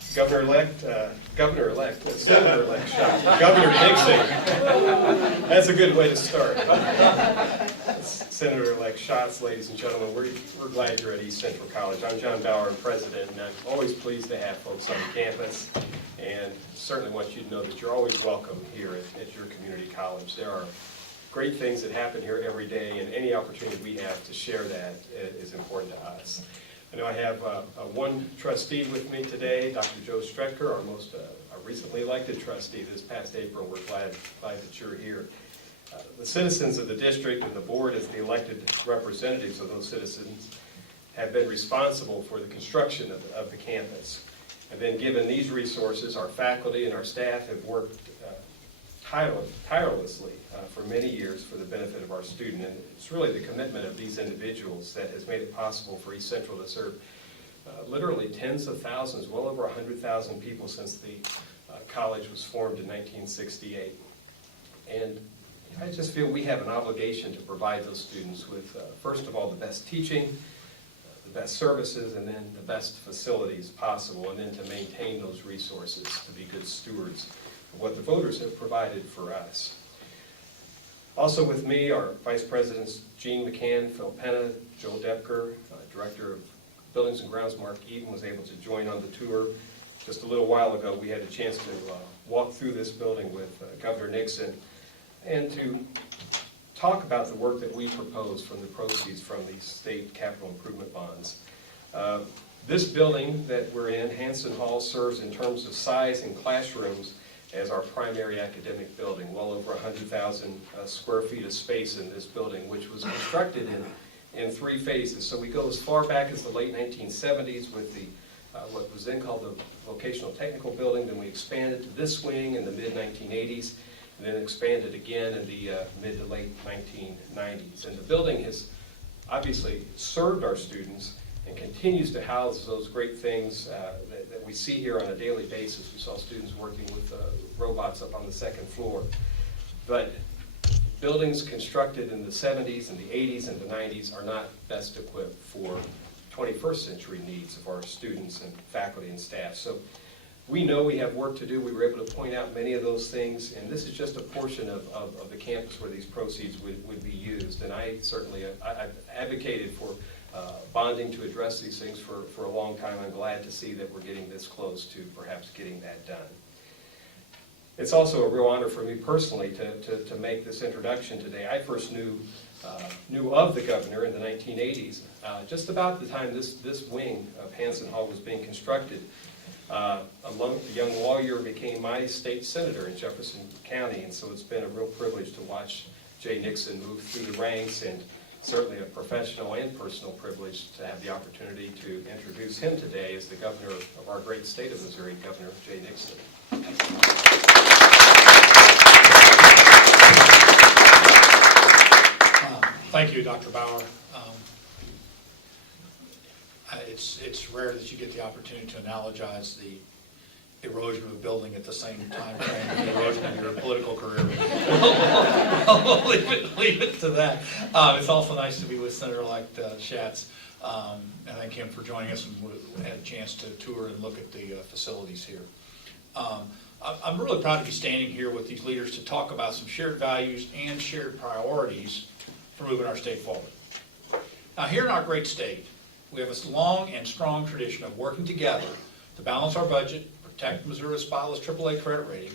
Senator-elect Governor Nixon. That's a good way to start. Senator-elect Schatz, ladies and gentlemen, we're glad you're at East Central College. I'm John Bauer, I'm president, and I'm always pleased to have folks on campus, and certainly want you to know that you're always welcome here at your community college. There are great things that happen here every day, and any opportunity we have to share that is important to us. I know I have one trustee with me today, Dr. Joe Stretker, our most recently elected trustee this past April. We're glad that you're here. The citizens of the district and the board, as the elected representatives of those citizens, have been responsible for the construction of the campus. And then given these resources, our faculty and our staff have worked tirelessly for many years for the benefit of our student. And it's really the commitment of these individuals that has made it possible for East Central to serve literally tens of thousands, well over 100,000 people since the college was formed in 1968. And I just feel we have an obligation to provide those students with, first of all, the best teaching, the best services, and then the best facilities possible, and then to maintain those resources to be good stewards of what the voters have provided for us. Also with me are Vice Presidents Gene McCann, Phil Penna, Joel Depker, Director of Buildings and Grounds Mark Eaton was able to join on the tour. Just a little while ago we had a chance to walk through this building with Governor Nixon and to talk about the work that we propose from the proceeds from these state capital improvement bonds. This building that we're in, Hanson Hall, serves in terms of size and classrooms as our primary academic building, well over 100,000 square feet of space in this building, which was constructed in 3 phases. So we go as far back as the late 1970s with the what was then called the Vocational Technical Building. Then we expanded to this wing in the mid-1980s, and then expanded again in the mid to late 1990s. And the building has obviously served our students and continues to house those great things that we see here on a daily basis. We saw students working with robots up on the 2nd floor. But buildings constructed in the 70s and the 80s and the 90s are not best equipped for 21st century needs of our students and faculty and staff. So we know we have work to do. We were able to point out many of those things, and this is just a portion of the campus where these proceeds would be used. And I certainly I've advocated for bonding to address these things for a long time. I'm glad to see that we're getting this close to perhaps getting that done. It's also a real honor for me personally to make this introduction today. I first knew of the governor in the 1980s, just about the time this wing of Hanson Hall was being constructed. A young lawyer became my state senator in Jefferson County, and so it's been a real privilege to watch Jay Nixon move through the ranks, and certainly a professional and personal privilege to have the opportunity to introduce him today as the governor of our great state of Missouri, Governor Jay Nixon. Thank you, Dr. Bauer. It's rare that you get the opportunity to analogize the erosion of a building at the same time frame as the erosion of your political career. We'll leave it to that. It's also nice to be with Senator-elect Schatz, and thank him for joining us, and we had a chance to tour and look at the facilities here. I'm really proud to be standing here with these leaders to talk about some shared values and shared priorities for moving our state forward. Now, here in our great state, we have a long and strong tradition of working together to balance our budget, protect Missouri's spotless AAA credit rating,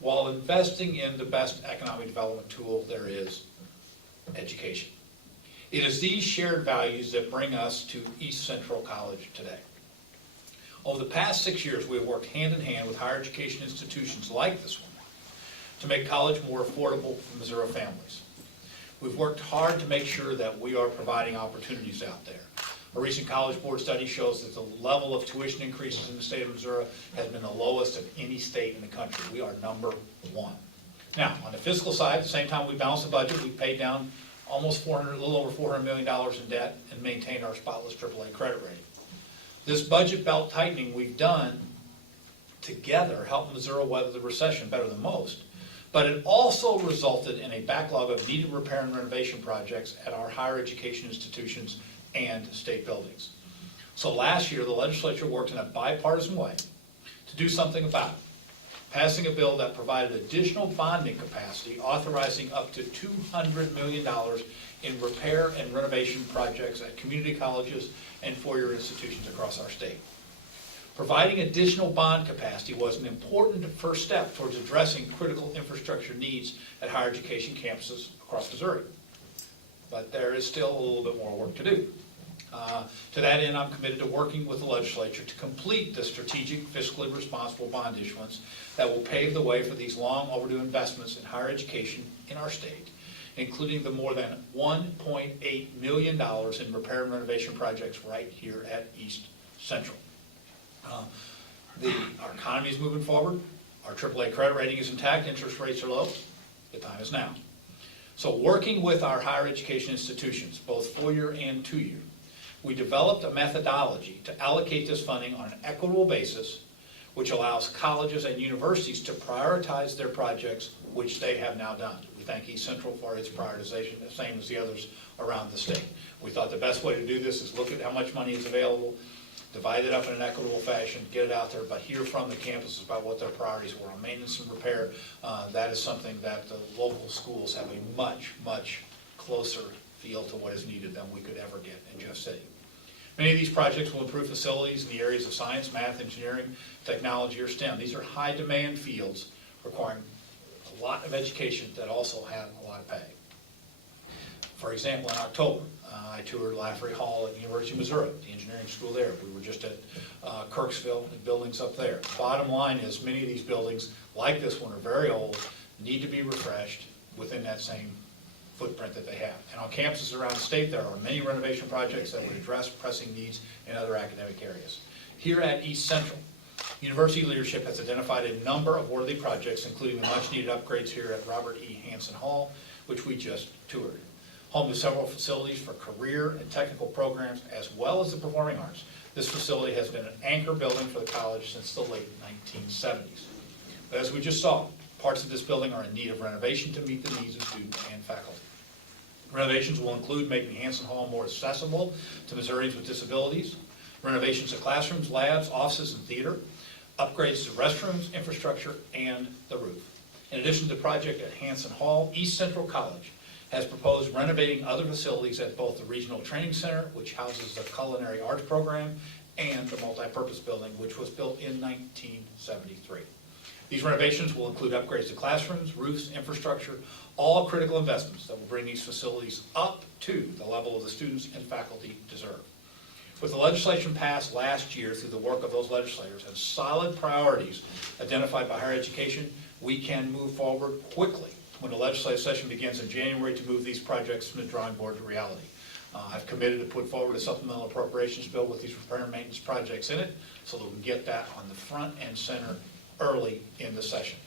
while investing in the best economic development tool there is, education. It is these shared values that bring us to East Central College today. Over the past 6 years, we have worked hand in hand with higher education institutions like this one to make college more affordable for Missouri families. We've worked hard to make sure that we are providing opportunities out there. A recent College Board study shows that the level of tuition increases in the state of Missouri has been the lowest of any state in the country. We are #1. Now, on the fiscal side, at the same time we balance the budget, we paid down a little over $400 million in debt and maintained our spotless AAA credit rating. This budget belt tightening we've done together helped Missouri weather the recession better than most, but it also resulted in a backlog of needed repair and renovation projects at our higher education institutions and state buildings. So last year, the legislature worked in a bipartisan way to do something about it, passing a bill that provided additional bonding capacity, authorizing up to $200 million in repair and renovation projects at community colleges and four-year institutions across our state. Providing additional bond capacity was an important first step towards addressing critical infrastructure needs at higher education campuses across Missouri. But there is still a little bit more work to do. To that end, I'm committed to working with the legislature to complete the strategic, fiscally responsible bond issuance that will pave the way for these long overdue investments in higher education in our state, including the more than $1.8 million in repair and renovation projects right here at East Central. Our economy is moving forward. Our AAA credit rating is intact. Interest rates are low. The time is now. So working with our higher education institutions, both four-year and two-year, we developed a methodology to allocate this funding on an equitable basis, which allows colleges and universities to prioritize their projects, which they have now done. We thank East Central for its prioritization, the same as the others around the state. We thought the best way to do this is look at how much money is available, divide it up in an equitable fashion, get it out there, but hear from the campuses about what their priorities were on maintenance and repair. That is something that the local schools have a much, much closer feel to what is needed than we could ever get in Jeff City. Many of these projects will improve facilities in the areas of science, math, engineering, technology, or STEM. These are high-demand fields requiring a lot of education that also have a lot of pay. For example, in October, I toured Lafferty Hall at the University of Missouri, the engineering school there. We were just at Kirksville, the buildings up there. Bottom line is many of these buildings, like this one, are very old, need to be refreshed within that same footprint that they have. And on campuses around the state, there are many renovation projects that would address pressing needs in other academic areas. Here at East Central, university leadership has identified a number of worthy projects, including the much-needed upgrades here at Robert E. Hansen Hall, which we just toured. Home to several facilities for career and technical programs, as well as the performing arts. This facility has been an anchor building for the college since the late 1970s. But as we just saw, parts of this building are in need of renovation to meet the needs of students and faculty. Renovations will include making Hansen Hall more accessible to Missourians with disabilities, renovations to classrooms, labs, offices, and theater, upgrades to restrooms, infrastructure, and the roof. In addition to the project at Hansen Hall, East Central College has proposed renovating other facilities at both the Regional Training Center, which houses the Culinary Arts Program, and the multipurpose building, which was built in 1973. These renovations will include upgrades to classrooms, roofs, infrastructure, all critical investments that will bring these facilities up to the level of the students and faculty deserve. With the legislation passed last year through the work of those legislators and solid priorities identified by higher education, we can move forward quickly when the legislative session begins in January to move these projects from the drawing board to reality. I've committed to put forward a supplemental appropriations bill with these repair and maintenance projects in it so that we can get that on the front and center early in the session.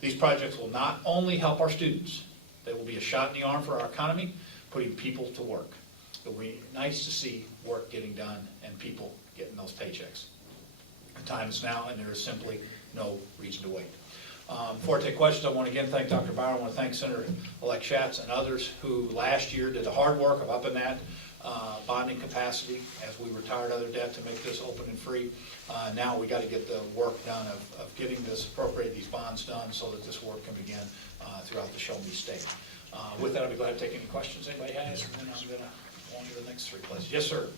These projects will not only help our students, they will be a shot in the arm for our economy, putting people to work. It will be nice to see work getting done and people getting those paychecks. The time is now, and there is no reason to wait. Before I take questions, I want to again thank Dr. Bauer. I want to thank Senator-elect Schatz and others who last year did the hard work of upping that bonding capacity as we retired other debt to make this open and free. Now we got to get the work done of getting this appropriate, these bonds done, so that this work can begin throughout the Show Me State. With that, I'll be glad to take any questions anybody has, and then I'm going to go on to the next three places. Yes, sir.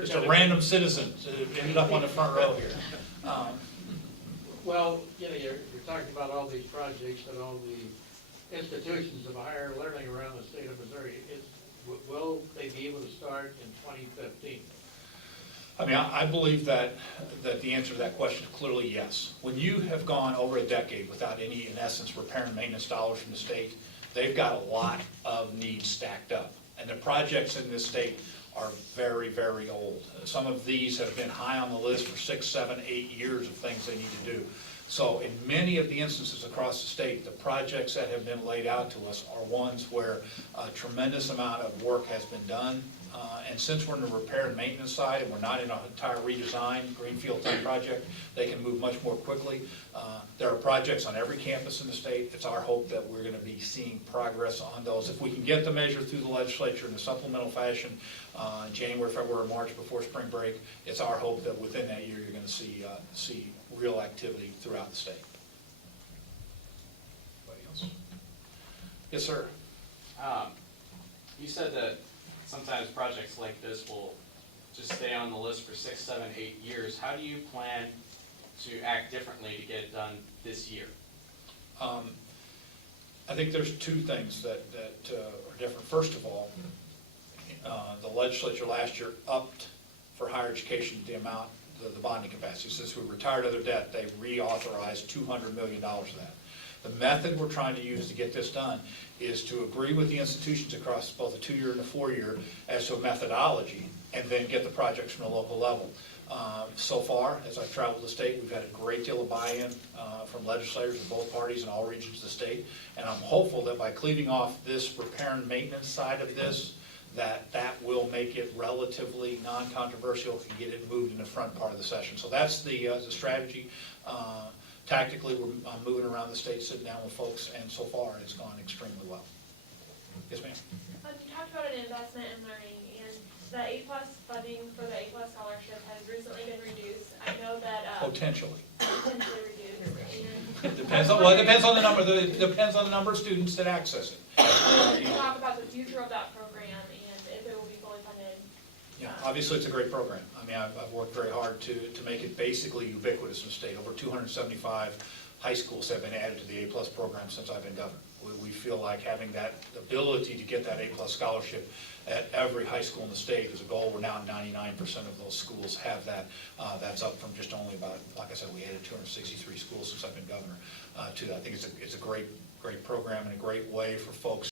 Just a random citizen ended up on the front row here. Well, you're talking about all these projects and all the institutions of higher learning around the state of Missouri. Will they be able to start in 2015? I mean, I believe that the answer to that question is clearly yes. When you have gone over a decade without any, in essence, repair and maintenance dollars from the state, they've got a lot of needs stacked up. And the projects in this state are very, very old. Some of these have been high on the list for 6, 7, 8 years of things they need to do. So in many of the instances across the state, the projects that have been laid out to us are ones where a tremendous amount of work has been done And since we're in the repair and maintenance side, and we're not in an entire redesign, greenfield type project, they can move much more quickly. There are projects on every campus in the state. It's our hope that we're gonna be seeing progress on those. If we can get the measure through the legislature in a supplemental fashion, January, February, March, before spring break, it's our hope that within that year, you're gonna see real activity throughout the state. Anybody else? Yes, sir. You said that sometimes projects like this will just stay on the list for 6, 7, 8 years. How do you plan to act differently to get it done this year? I think there's two things that are different. First of all, the legislature last year upped for higher education the amount, the bonding capacity. Since we retired other debt, they reauthorized $200 million of that. The method we're trying to use to get this done is to agree with the institutions across both the 2-year and the 4-year as to a methodology, and then get the projects from the local level. So far, as I've traveled the state, we've had a great deal of buy-in from legislators in both parties in all regions of the state, and I'm hopeful that by cleaving off this repair and maintenance side of this, that will make it relatively non-controversial and get it moved in the front part of the session. So that's the strategy. Tactically, I'm moving around the state, sitting down with folks, and so far it's gone extremely well. Yes, ma'am? You talked about an investment in learning, and the A+ funding for the A+ scholarship has recently been reduced. I know that Potentially. potentially reduced. And Depends on, well, it depends on the number. It depends on the number of students that access it. can you talk about the future of that program and if it will be fully funded? Yeah, obviously it's a great program. I mean, I've worked very hard to make it basically ubiquitous in the state. Over 275 high schools have been added to the A+ program since I've been governor. We feel like having that ability to get that A+ scholarship at every high school in the state is a goal. We're now 99% of those schools have that. That's up from just only about, like I said, we added 263 schools since I've been governor to that. I think it's a great program and a great way for folks